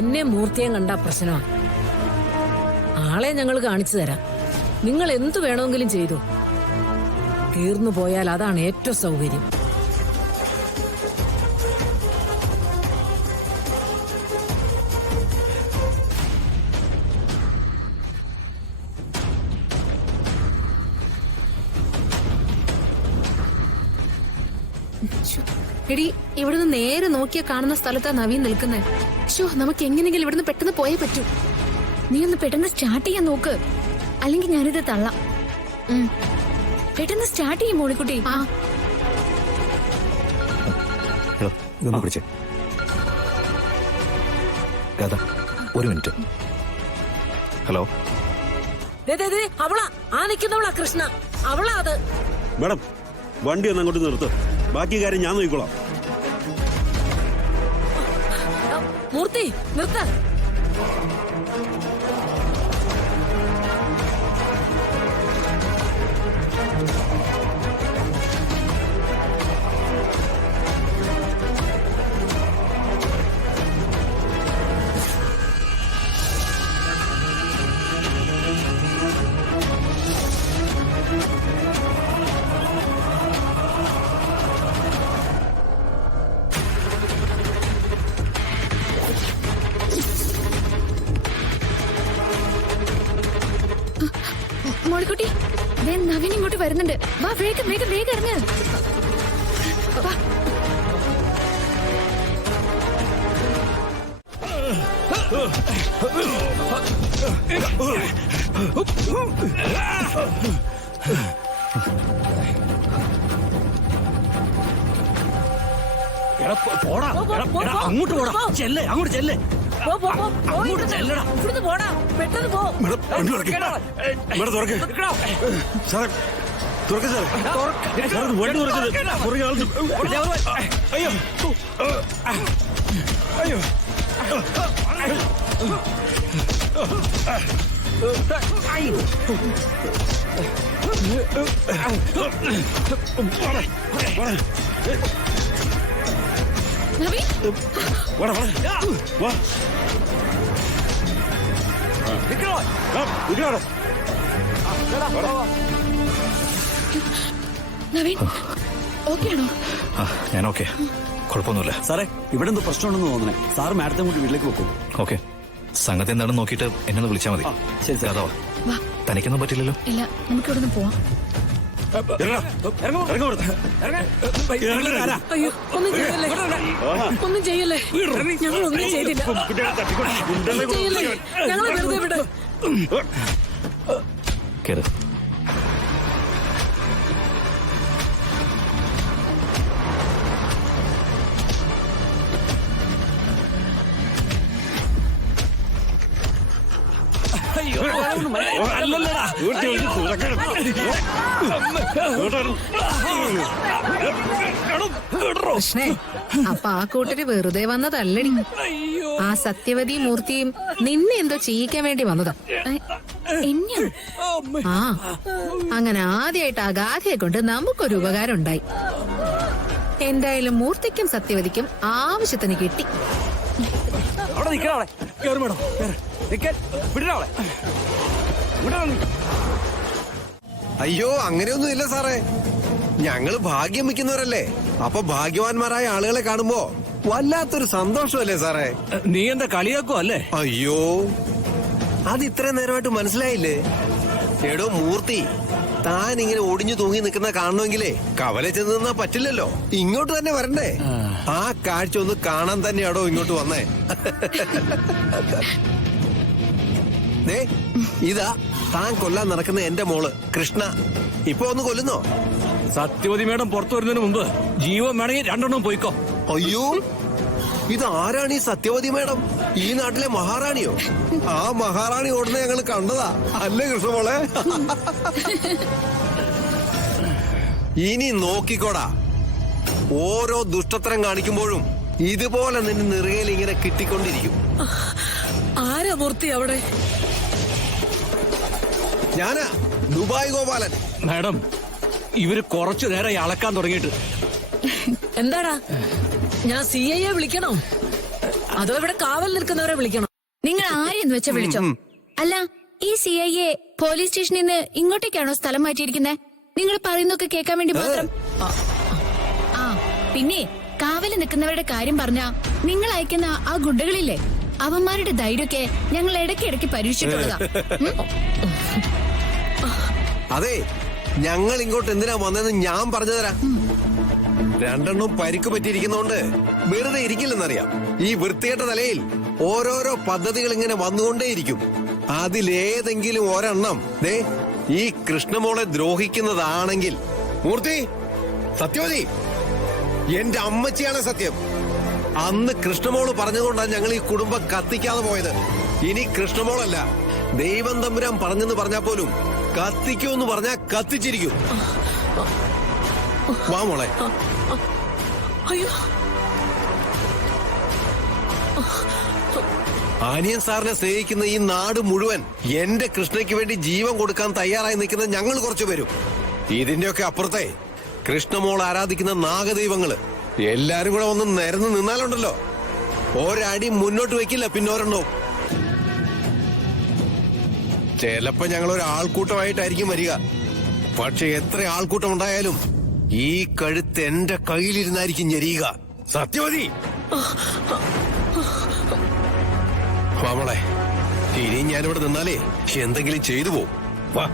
എന്നെ മൂർത്തിയും കണ്ട പ്രശ്നമാണ്. ആളെ ഞങ്ങൾ കാണിച്ചു തരാം. നിങ്ങൾ എന്തു വേണമെങ്കിലും ചെയ്തു. തീർന്നു പോയാൽ അതാണ് ഏറ്റവും സൗകര്യം. എടി, ഇവിടുന്ന് നേരെ നോക്കിയാ കാണുന്ന സ്ഥലത്താ നവീൻ നിൽക്കുന്നേ. ഷോ, നമുക്ക് എങ്ങനെയെങ്കിലും ഇവിടുന്ന് പെട്ടെന്ന് പോയേ പറ്റൂ. നീ ഒന്ന് പെട്ടെന്ന് സ്റ്റാർട്ട് ചെയ്യാൻ നോക്ക്, അല്ലെങ്കിൽ ഞാനിത് തള്ളാം. പെട്ടെന്ന് സ്റ്റാർട്ട് ചെയ്യും മോളിക്കുട്ടി. ഹലോ, ഇതൊന്ന് പിടിച്ചേ. രാധ, ഒരു മിനിറ്റ്. ഹലോ, അവളാ ആ നിൽക്കുന്നവളാ കൃഷ്ണ. അവളാ അത്. മേഡം, വണ്ടി ഒന്ന് അങ്ങോട്ട് നിർത്ത്. ബാക്കി കാര്യം ഞാൻ നോക്കിക്കോളാം. മൂർത്തി നിർത്ത. മോളിക്കുട്ടി, നവീൻ ഇങ്ങോട്ട് വരുന്നുണ്ട്. വാ, വേഗം വേഗം വേഗം ഇറങ്ങ്. വാ. അങ്ങോട്ട് പോടാ. ചെല്ലേ, അങ്ങോട്ട് ചെല്ലേ. ഇവിടുന്ന് പോടാ, പെട്ടെന്ന് പോ. മേഡം, വണ്ടി തുറക്ക്. മേഡം, തുറക്ക്. സാറേ, തുറക്ക് സാറേ. സാറേ, വണ്ടി തുറക്കരുത്. പുറകെ ആൾ. അയ്യോ, അയ്യോ. നവീൻ, വാ. നവീൻ ഓക്കെ ആണോ? ഞാൻ ഓക്കെ, കുഴപ്പമൊന്നുമില്ല. സാറേ, ഇവിടെ എന്തോ പ്രശ്നമുണ്ടെന്ന് തോന്നണേ. സാർ മാഡത്തെ കൂട്ടി വീട്ടിലേക്ക് വെക്കും. ഓക്കെ, സംഗതി എന്താണെന്ന് നോക്കിയിട്ട് എന്നെ ഒന്ന് വിളിച്ചാൽ മതി. ശരി സാർ. രാധവ, തനിക്കൊന്നും പറ്റില്ലല്ലോ? ഇല്ല, നമുക്ക് ഇവിടുന്ന് പോവാം. അയ്യോ, ഒന്നും ചെയ്യല്ലേ, ഒന്നും ചെയ്യല്ലേ. ഞങ്ങൾ ഒന്നും ചെയ്തില്ല. ചെയ്യല്ലേ, ഞങ്ങൾ വെറുതെ വിട്. കേറ്. കൃഷ്ണേ, അപ്പൊ ആ കൂട്ടര് വെറുതെ വന്നതല്ലടി. ആ സത്യവതി മൂർത്തിയും നിന്നെ എന്തോ ചെയ്യിക്കാൻ വേണ്ടി വന്നതാ. എന്നെയോ? ആ, അങ്ങനെ ആദ്യമായിട്ട് അഗാധയെ കൊണ്ട് നമുക്കൊരു ഉപകാരം ഉണ്ടായി. എന്തായാലും മൂർത്തിക്കും സത്യവതിക്കും ആവശ്യത്തിന് കിട്ടി. അവിടെ നിൽക്കണേ. കേറ് മേഡം, വിടണേ. അയ്യോ, അങ്ങനെയൊന്നും ഇല്ല സാറേ. ഞങ്ങള് ഭാഗ്യം വെക്കുന്നവരല്ലേ. അപ്പൊ ഭാഗ്യവാന്മാരായ ആളുകളെ കാണുമ്പോ വല്ലാത്തൊരു സന്തോഷമല്ലേ സാറേ? നീ എന്താ കളിയാക്കോ അല്ലേ? അയ്യോ, അത് ഇത്രയും നേരമായിട്ട് മനസ്സിലായില്ലേ? എടോ മൂർത്തി, താൻ ഇങ്ങനെ ഒടിഞ്ഞു തൂങ്ങി നിൽക്കുന്ന കാണണമെങ്കിലേ കവല ചെന്ന് നിന്നാ പറ്റില്ലല്ലോ. ഇങ്ങോട്ട് തന്നെ വരണ്ടേ? ആ കാഴ്ച ഒന്ന് കാണാൻ തന്നെയാടോ ഇങ്ങോട്ട് വന്നേ. ദേ, ഇതാ താൻ കൊല്ലാൻ നടക്കുന്ന എന്റെ മോള് കൃഷ്ണ. ഇപ്പൊ ഒന്ന് കൊല്ലുന്നോ? സത്യവതി മേഡം പുറത്തു വരുന്നതിന് മുമ്പ് ജീവൻ വേണമെങ്കിൽ രണ്ടെണ്ണം പോയിക്കോ. അയ്യോ, ഇത് ആരാണ് ഈ സത്യവതി മേഡം? ഈ നാട്ടിലെ മഹാറാണിയോ? ആ മഹാറാണി ഓടുന്ന ഞങ്ങൾ കണ്ടതാ അല്ലേ കൃഷ്ണമോളെ? ഇനി നോക്കിക്കോടാ, ഓരോ ദുഷ്ടത്തരം കാണിക്കുമ്പോഴും ഇതുപോലെ നിന്റെ നിറയിൽ ഇങ്ങനെ കിട്ടിക്കൊണ്ടിരിക്കും. ആരാ മൂർത്തി അവിടെ? ഞാനാ ദുബായ് ഗോപാലൻ. മാഡം, ഇവര് കുറച്ചു നേരം അളക്കാൻ തുടങ്ങിയിട്ട്. എന്താടാ, ഞാൻ CIയെ വിളിക്കണോ? അതോ ഇവിടെ കാവൽ നിൽക്കുന്നവരെ വിളിക്കണം? നിങ്ങൾ ആരെന്ന് വെച്ചാ വിളിച്ചോ. അല്ല, ഈ CIA പോലീസ് സ്റ്റേഷനിൽ നിന്ന് ഇങ്ങോട്ടേക്കാണോ സ്ഥലം മാറ്റിയിരിക്കുന്നത്? നിങ്ങൾ പറയുന്നൊക്കെ കേൾക്കാൻ വേണ്ടി മാത്രം. ആ പിന്നെ കാവല് നിൽക്കുന്നവരുടെ കാര്യം പറഞ്ഞ നിങ്ങൾ അയക്കുന്ന ആ ഗുണ്ടകളില്ലേ, അവന്മാരുടെ ധൈര്യമൊക്കെ ഞങ്ങൾ ഇടയ്ക്കിടയ്ക്ക് പരീക്ഷിച്ചിട്ടുള്ളതാ. അതെ, ഞങ്ങൾ ഇങ്ങോട്ട് എന്തിനാ വന്നതെന്ന് ഞാൻ പറഞ്ഞുതരാം. രണ്ടെണ്ണം പരിക്ക് പറ്റിയിരിക്കുന്നോണ്ട് വെറുതെ ഇരിക്കില്ലെന്നറിയാം. ഈ വൃത്തികെട്ട തലയിൽ ഓരോരോ പദ്ധതികൾ ഇങ്ങനെ വന്നുകൊണ്ടേയിരിക്കും. അതിലേതെങ്കിലും ഒരെണ്ണം ദേ ഈ കൃഷ്ണമോളെ ദ്രോഹിക്കുന്നതാണെങ്കിൽ, മൂർത്തി, സത്യവതി, എന്റെ അമ്മച്ചിയാണ് സത്യം. അന്ന് കൃഷ്ണമോള് പറഞ്ഞതുകൊണ്ടാണ് ഞങ്ങൾ ഈ കുടുംബം കത്തിക്കാതെ പോയത്. ഇനി കൃഷ്ണമോളല്ല, ദൈവം തമ്പുരാൻ പറഞ്ഞെന്ന് പറഞ്ഞാൽ പോലും കത്തിക്കുമെന്ന് പറഞ്ഞാ കത്തിച്ചിരിക്കും. വാ മോളെ. അയ്യോ, ആനിയൻ സാറിനെ സ്നേഹിക്കുന്ന ഈ നാട് മുഴുവൻ എന്റെ കൃഷ്ണയ്ക്ക് വേണ്ടി ജീവൻ കൊടുക്കാൻ തയ്യാറായി നിൽക്കുന്ന ഞങ്ങൾ കുറച്ചു പേരും. ഇതിന്റെയൊക്കെ അപ്പുറത്തെ കൃഷ്ണമോൾ ആരാധിക്കുന്ന നാഗദൈവങ്ങള് എല്ലാരും കൂടെ ഒന്ന് നിരന്ന് നിന്നാലുണ്ടല്ലോ, ഒരടി മുന്നോട്ട് വെക്കില്ല പിന്നൊരെണ്ണവും. ചിലപ്പോ ഞങ്ങൾ ഒരു ആൾക്കൂട്ടമായിട്ടായിരിക്കും വരിക. പക്ഷെ എത്ര ആൾക്കൂട്ടം ഉണ്ടായാലും ഈ കഴുത്ത് എന്റെ കയ്യിലിരുന്നായിരിക്കും ഞെരിയുക. സത്യവതി, വാമളെ, ഇനിയും ഞാനിവിടെ നിന്നാലേ എന്തെങ്കിലും ചെയ്തു പോവും. വാ.